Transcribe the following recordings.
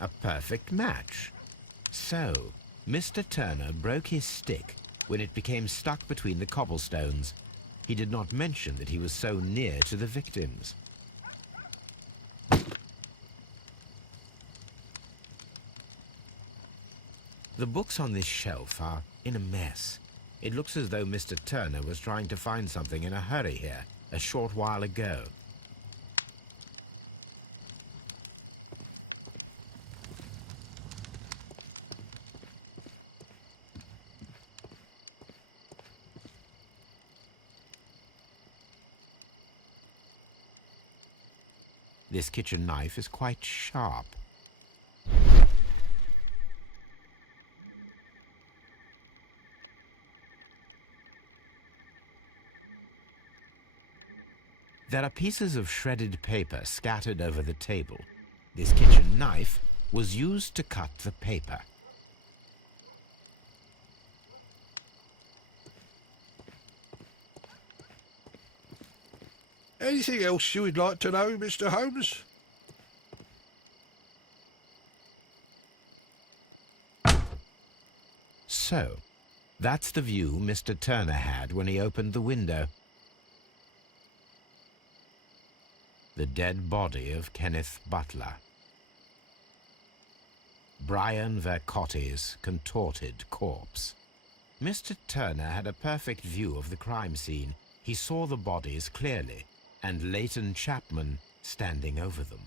A perfect match. So, Mr. Turner broke his stick when it became stuck between the cobblestones. He did not mention that he was so near to the victims. The books on this shelf are in a mess. It looks as though Mr. Turner was trying to find something in a hurry here a short while ago. This kitchen knife is quite sharp. There are pieces of shredded paper scattered over the table. This kitchen knife was used to cut the paper. Anything else you would like to know, Mr. Holmes? So, that's the view Mr. Turner had when he opened the window. The dead body of Kenneth Butler. Brian Vercotti's contorted corpse. Mr. Turner had a perfect view of the crime scene. He saw the bodies clearly, and Leighton Chapman standing over them.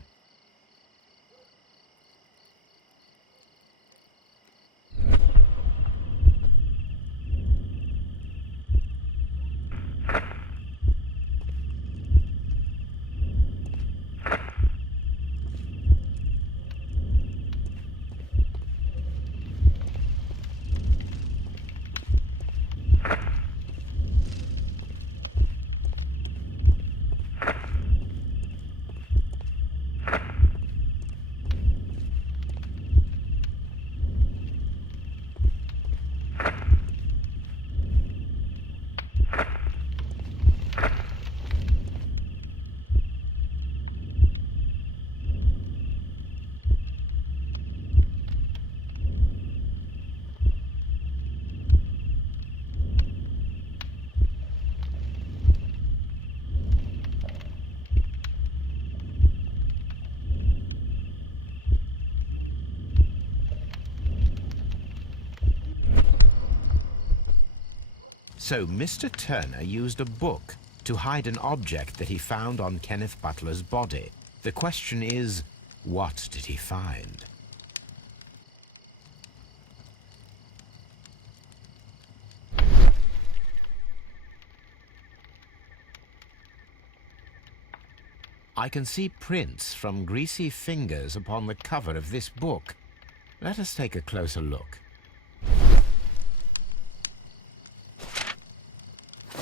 So Mr. Turner used a book to hide an object that he found on Kenneth Butler's body. The question is, what did he find? I can see prints from greasy fingers upon the cover of this book. Let us take a closer look.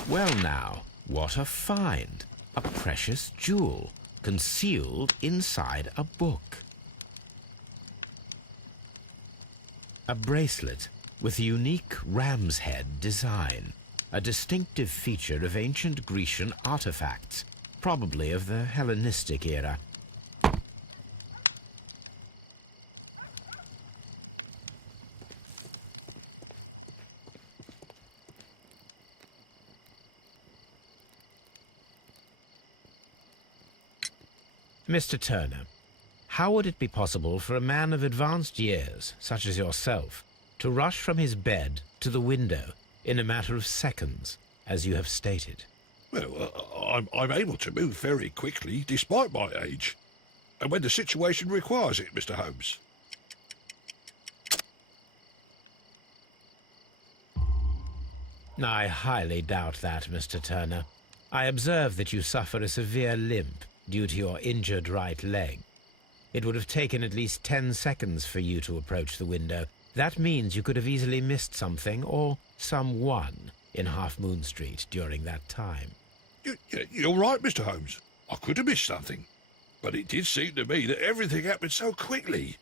Well now, what a find! A precious jewel, concealed inside a book. A bracelet with a unique ram's head design, a distinctive feature of ancient Grecian artifacts, probably of the Hellenistic era. Mr. Turner, how would it be possible for a man of advanced years, such as yourself, to rush from his bed to the window in a matter of seconds, as you have stated? Well, I'm able to move very quickly, despite my age. And when the situation requires it, Mr. Holmes. I highly doubt that, Mr. Turner. I observe that you suffer a severe limp due to your injured right leg. It would have taken at least 10 seconds for you to approach the window. That means you could have easily missed something or someone in Half Moon Street during that time. You're right, Mr. Holmes. I could have missed something. But it did seem to me that everything happened so quickly.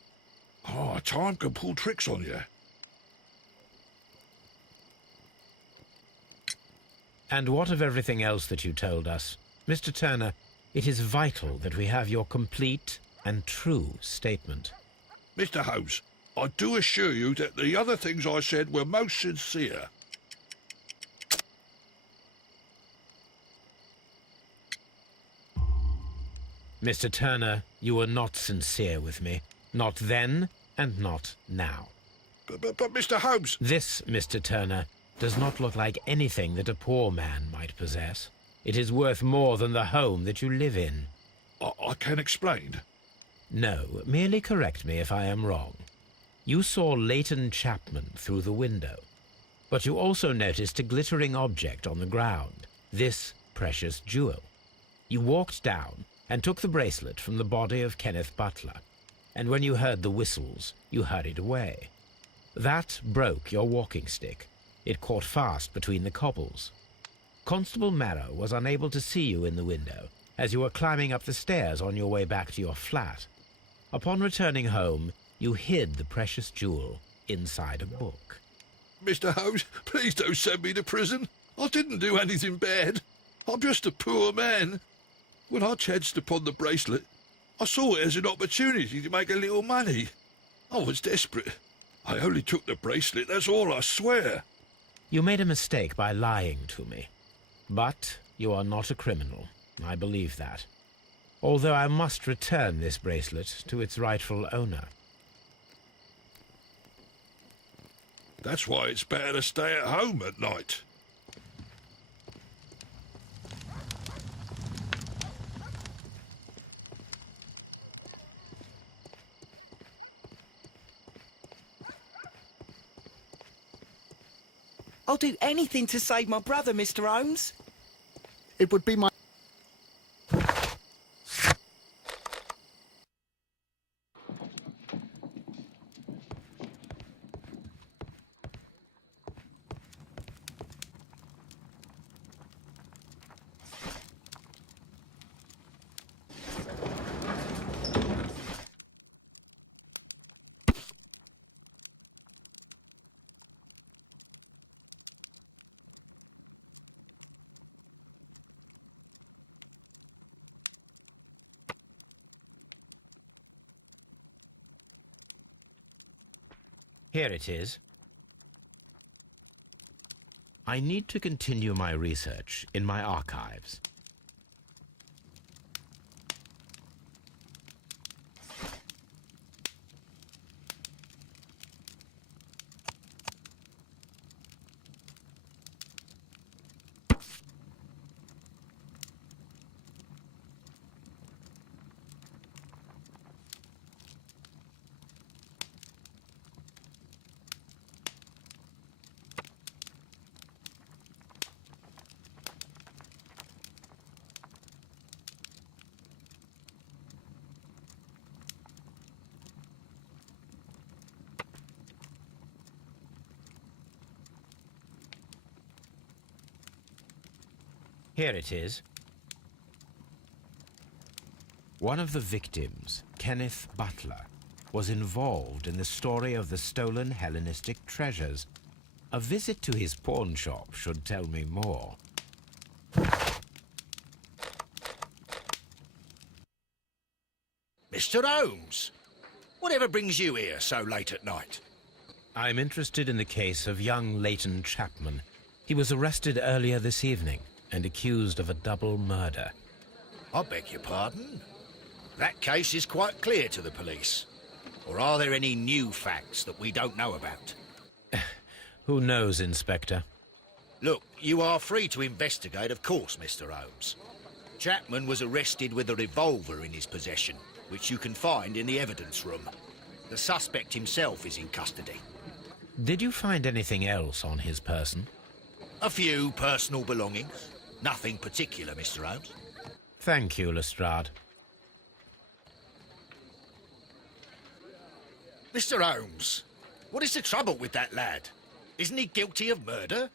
Time can pull tricks on you. And what of everything else that you told us? Mr. Turner, it is vital that we have your complete and true statement. Mr. Holmes, I do assure you that the other things I said were most sincere. Mr. Turner, you were not sincere with me. Not then, and not now. But Mr. Holmes... This, Mr. Turner, does not look like anything that a poor man might possess. It is worth more than the home that you live in. I can explain. No, merely correct me if I am wrong. You saw Leighton Chapman through the window, but you also noticed a glittering object on the ground, this precious jewel. You walked down and took the bracelet from the body of Kenneth Butler, and when you heard the whistles, you hurried away. That broke your walking stick. It caught fast between the cobbles. Constable Marrow was unable to see you in the window as you were climbing up the stairs on your way back to your flat. Upon returning home, you hid the precious jewel inside a book. Mr. Holmes, please don't send me to prison. I didn't do anything bad. I'm just a poor man. When I chanced upon the bracelet, I saw it as an opportunity to make a little money. I was desperate. I only took the bracelet, that's all, I swear. You made a mistake by lying to me. But you are not a criminal. I believe that. Although I must return this bracelet to its rightful owner. That's why it's better to stay at home at night. I'll do anything to save my brother, Mr. Holmes. It would be my... Here it is. I need to continue my research in my archives. Here it is. One of the victims, Kenneth Butler, was involved in the story of the stolen Hellenistic treasures. A visit to his pawn shop should tell me more. Mr. Holmes, whatever brings you here so late at night? I'm interested in the case of young Leighton Chapman. He was arrested earlier this evening and accused of a double murder. I beg your pardon? That case is quite clear to the police. Or are there any new facts that we don't know about? Who knows, Inspector? Look, you are free to investigate, of course, Mr. Holmes. Chapman was arrested with a revolver in his possession, which you can find in the evidence room. The suspect himself is in custody. Did you find anything else on his person? A few personal belongings. Nothing particular, Mr. Holmes. Thank you, Lestrade. Mr. Holmes, what is the trouble with that lad? Isn't he guilty of murder?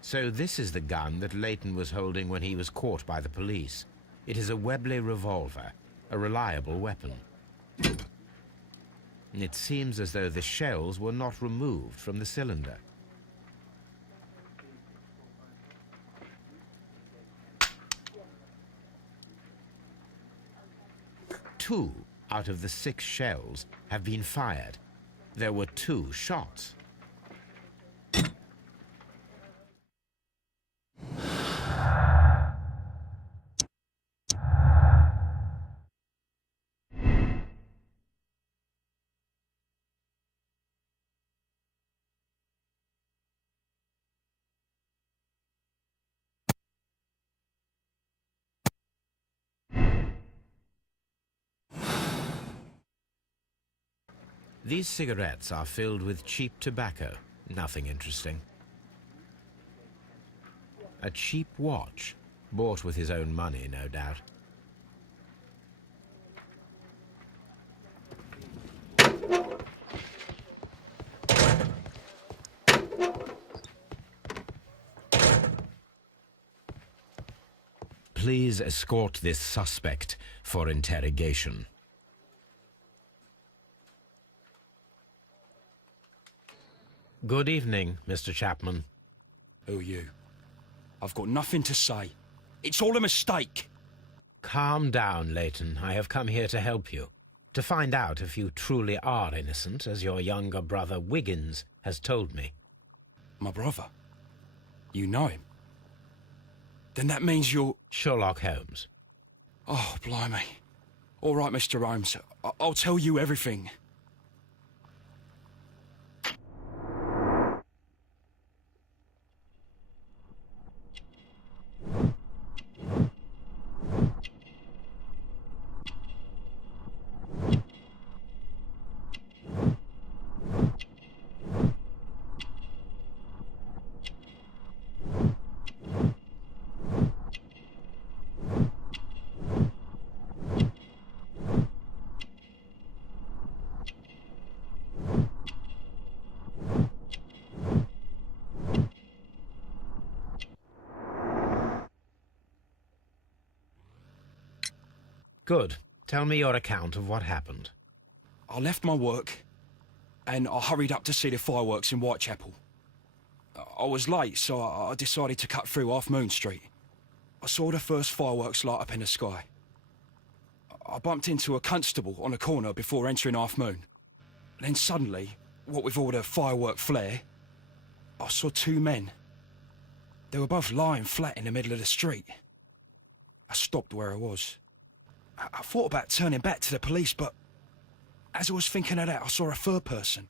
So this is the gun that Leighton was holding when he was caught by the police. It is a Webley revolver, a reliable weapon. It seems as though the shells were not removed from the cylinder. Two out of the 6 shells have been fired. There were 2 shots. These cigarettes are filled with cheap tobacco. Nothing interesting. A cheap watch, bought with his own money, no doubt. Please escort this suspect for interrogation. Good evening, Mr. Chapman. Who are you? I've got nothing to say. It's all a mistake. Calm down, Leighton. I have come here to help you. To find out if you truly are innocent, as your younger brother Wiggins has told me. My brother? You know him? Then that means you're... Sherlock Holmes. Oh, blimey. All right, Mr. Holmes. I'll tell you everything. Good. Tell me your account of what happened. I left my work, and I hurried up to see the fireworks in Whitechapel. I was late, so I decided to cut through Half Moon Street. I saw the first fireworks light up in the sky. I bumped into a constable on a corner before entering Half Moon. Then suddenly, what with all the firework flare, I saw 2 men. They were both lying flat in the middle of the street. I stopped where I was. I thought about turning back to the police, but as I was thinking of that, I saw a third person.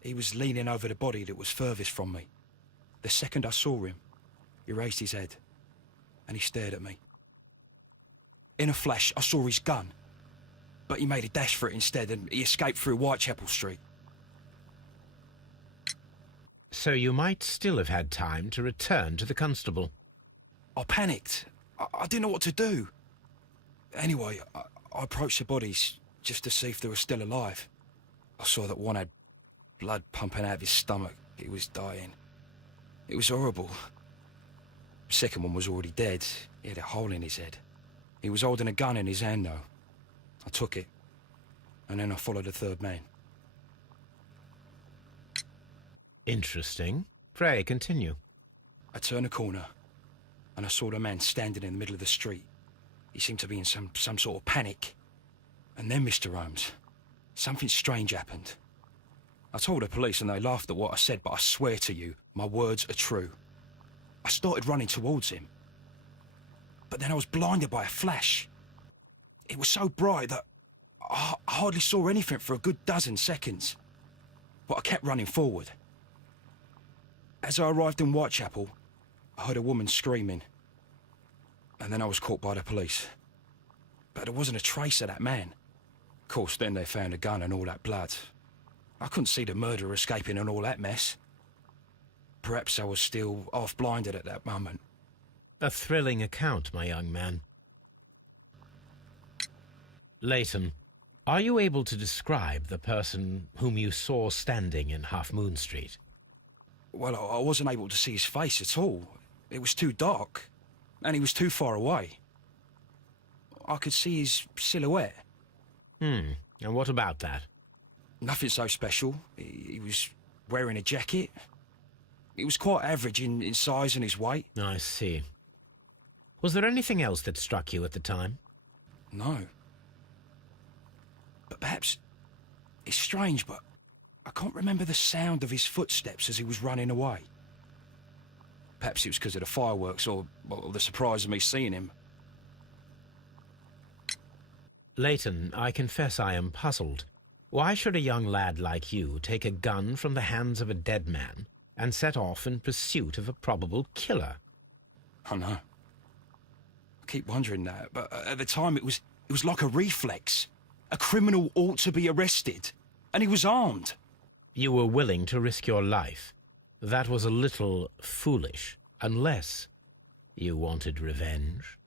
He was leaning over the body that was furthest from me. The second I saw him, he raised his head, and he stared at me. In a flash, I saw his gun, but he made a dash for it instead, and he escaped through Whitechapel Street. So you might still have had time to return to the constable. I panicked. I didn't know what to do. Anyway, I approached the bodies just to see if they were still alive. I saw that one had blood pumping out of his stomach. He was dying. It was horrible. The second one was already dead. He had a hole in his head. He was holding a gun in his hand, though. I took it, and then I followed the third man. Interesting. Pray, continue. I turned a corner, and I saw the man standing in the middle of the street. He seemed to be in some sort of panic. And then, Mr. Holmes, something strange happened. I told the police and they laughed at what I said, but I swear to you, my words are true. I started running towards him. But then I was blinded by a flash. It was so bright that I hardly saw anything for a good dozen seconds. But I kept running forward. As I arrived in Whitechapel, I heard a woman screaming. And then I was caught by the police. But there wasn't a trace of that man. Of course, then they found a gun and all that blood. I couldn't see the murderer escaping and all that mess. Perhaps I was still half-blinded at that moment. A thrilling account, my young man. Leighton, are you able to describe the person whom you saw standing in Half Moon Street? Well, I wasn't able to see his face at all. It was too dark. And he was too far away. I could see his silhouette. And what about that? Nothing so special. He was wearing a jacket. He was quite average in size and his weight. I see. Was there anything else that struck you at the time? No. But perhaps... It's strange, but I can't remember the sound of his footsteps as he was running away. Perhaps it was because of the fireworks or the surprise of me seeing him. Leighton, I confess I am puzzled. Why should a young lad like you take a gun from the hands of a dead man and set off in pursuit of a probable killer? I know. I keep wondering that, but at the time it was like a reflex. A criminal ought to be arrested, and he was armed. You were willing to risk your life. That was a little foolish, unless you wanted revenge.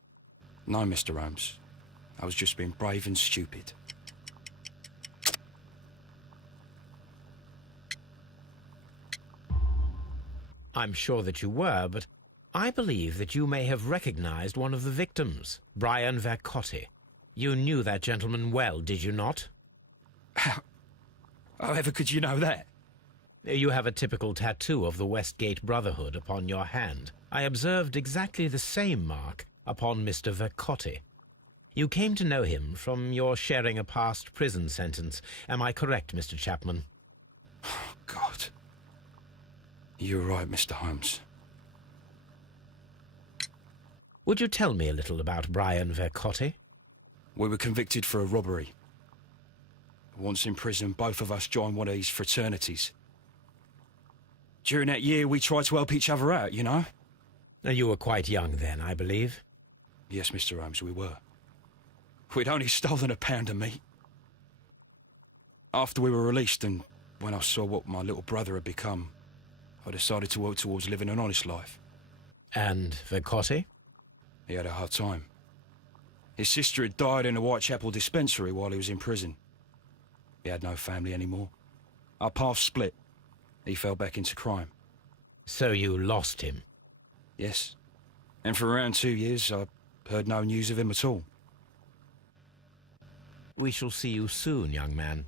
No, Mr. Holmes. I was just being brave and stupid. I'm sure that you were, but I believe that you may have recognized one of the victims, Brian Vercotti. You knew that gentleman well, did you not? However could you know that? You have a typical tattoo of the Westgate Brotherhood upon your hand. I observed exactly the same mark upon Mr. Vercotti. You came to know him from your sharing a past prison sentence. Am I correct, Mr. Chapman? Oh, God. You're right, Mr. Holmes. Would you tell me a little about Brian Vercotti? We were convicted for a robbery. Once in prison, both of us joined one of these fraternities. During that year, we tried to help each other out, you know? You were quite young then, I believe. Yes, Mr. Holmes, we were. We'd only stolen a pound of meat. After we were released, and when I saw what my little brother had become, I decided to work towards living an honest life. And Vercotti? He had a hard time. His sister had died in a Whitechapel dispensary while he was in prison. He had no family anymore. Our paths split. He fell back into crime. So you lost him? Yes. And for around 2 years, I heard no news of him at all. We shall see you soon, young man.